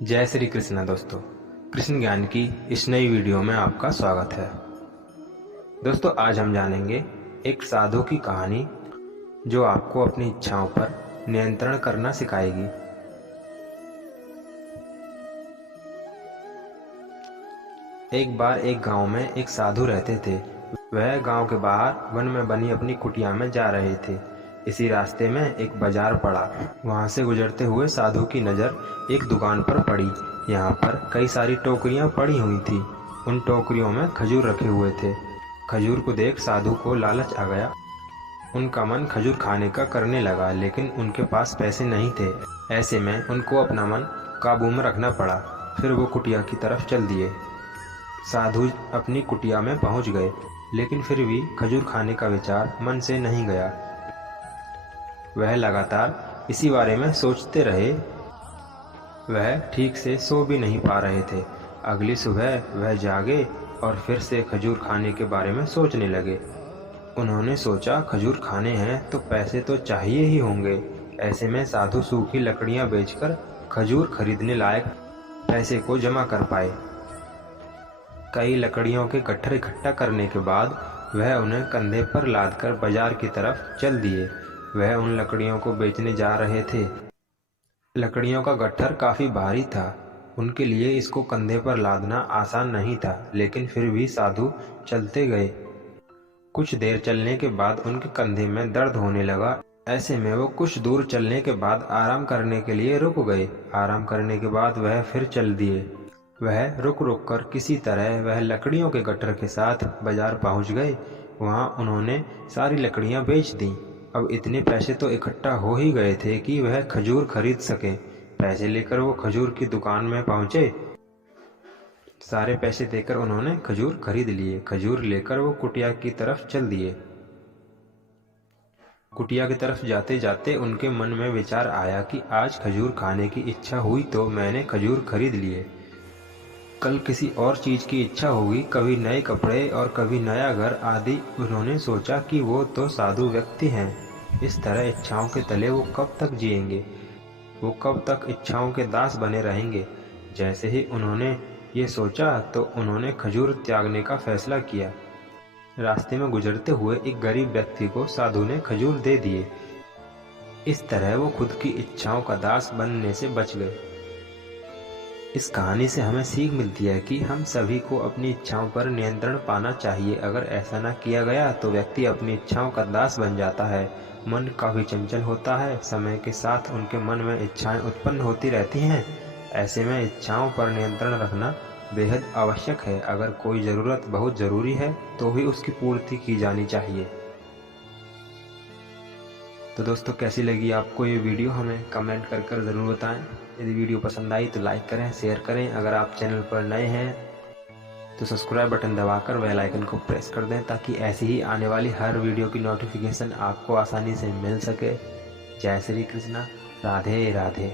जय श्री कृष्णा दोस्तों। कृष्ण ज्ञान की इस नई वीडियो में आपका स्वागत है। दोस्तों, आज हम जानेंगे एक साधु की कहानी जो आपको अपनी इच्छाओं पर नियंत्रण करना सिखाएगी। एक बार एक गांव में एक साधु रहते थे। वह गांव के बाहर वन में बनी अपनी कुटिया में जा रहे थे। इसी रास्ते में एक बाजार पड़ा। वहां से गुजरते हुए साधु की नज़र एक दुकान पर पड़ी। यहाँ पर कई सारी टोकरियां पड़ी हुई थी। उन टोकरियों में खजूर रखे हुए थे। खजूर को देख साधु को लालच आ गया। उनका मन खजूर खाने का करने लगा, लेकिन उनके पास पैसे नहीं थे। ऐसे में उनको अपना मन काबू में रखना पड़ा। फिर वो कुटिया की तरफ चल दिए। साधु अपनी कुटिया में पहुंच गए, लेकिन फिर भी खजूर खाने का विचार मन से नहीं गया। वह लगातार इसी बारे में सोचते रहे। वह ठीक से सो भी नहीं पा रहे थे। अगली सुबह वह जागे और फिर से खजूर खाने के बारे में सोचने लगे। उन्होंने सोचा, खजूर खाने हैं तो पैसे तो चाहिए ही होंगे। ऐसे में साधु सूखी लकड़ियां बेचकर खजूर खरीदने लायक पैसे को जमा कर पाए। कई लकड़ियों के गट्ठर इकट्ठा करने के बाद वह उन्हें कंधे पर लादकर बाजार की तरफ चल दिए। वह उन लकड़ियों को बेचने जा रहे थे। लकड़ियों का गट्ठर काफी भारी था। उनके लिए इसको कंधे पर लादना आसान नहीं था, लेकिन फिर भी साधु चलते गए। कुछ देर चलने के बाद उनके कंधे में दर्द होने लगा। ऐसे में वो कुछ दूर चलने के बाद आराम करने के लिए रुक गए। आराम करने के बाद वह फिर चल दिए। वह रुक रुक कर किसी तरह वह लकड़ियों के गट्ठर के साथ बाजार पहुंच गए। वहां उन्होंने सारी लकड़ियां बेच दी। अब इतने पैसे तो इकट्ठा हो ही गए थे कि वह खजूर खरीद सके। पैसे लेकर वो खजूर की दुकान में पहुंचे। सारे पैसे देकर उन्होंने खजूर खरीद लिए। खजूर लेकर वो कुटिया की तरफ चल दिए। कुटिया की तरफ जाते जाते उनके मन में विचार आया कि आज खजूर खाने की इच्छा हुई तो मैंने खजूर खरीद लिए। कल किसी और चीज की इच्छा होगी, कभी नए कपड़े और कभी नया घर आदि। उन्होंने सोचा कि वो तो साधु व्यक्ति हैं। इस तरह इच्छाओं के तले वो कब तक जिएंगे? वो कब तक इच्छाओं के दास बने रहेंगे? जैसे ही उन्होंने ये सोचा तो उन्होंने खजूर त्यागने का फैसला किया। रास्ते में गुजरते हुए एक गरीब व्यक्ति को साधु ने खजूर दे दिए। इस तरह वो खुद की इच्छाओं का दास बनने से बच गए। इस कहानी से हमें सीख मिलती है कि हम सभी को अपनी इच्छाओं पर नियंत्रण पाना चाहिए। अगर ऐसा न किया गया तो व्यक्ति अपनी इच्छाओं का दास बन जाता है। मन काफी चंचल होता है। समय के साथ उनके मन में इच्छाएं उत्पन्न होती रहती हैं। ऐसे में इच्छाओं पर नियंत्रण रखना बेहद आवश्यक है। अगर कोई ज़रूरत बहुत ज़रूरी है तो ही उसकी पूर्ति की जानी चाहिए। तो दोस्तों, कैसी लगी आपको ये वीडियो हमें कमेंट कर ज़रूर बताएं। यदि वीडियो पसंद आई तो लाइक करें, शेयर करें। अगर आप चैनल पर नए हैं तो सब्सक्राइब बटन दबाकर बेल आइकन को प्रेस कर दें, ताकि ऐसी ही आने वाली हर वीडियो की नोटिफिकेशन आपको आसानी से मिल सके। जय श्री कृष्णा। राधे राधे।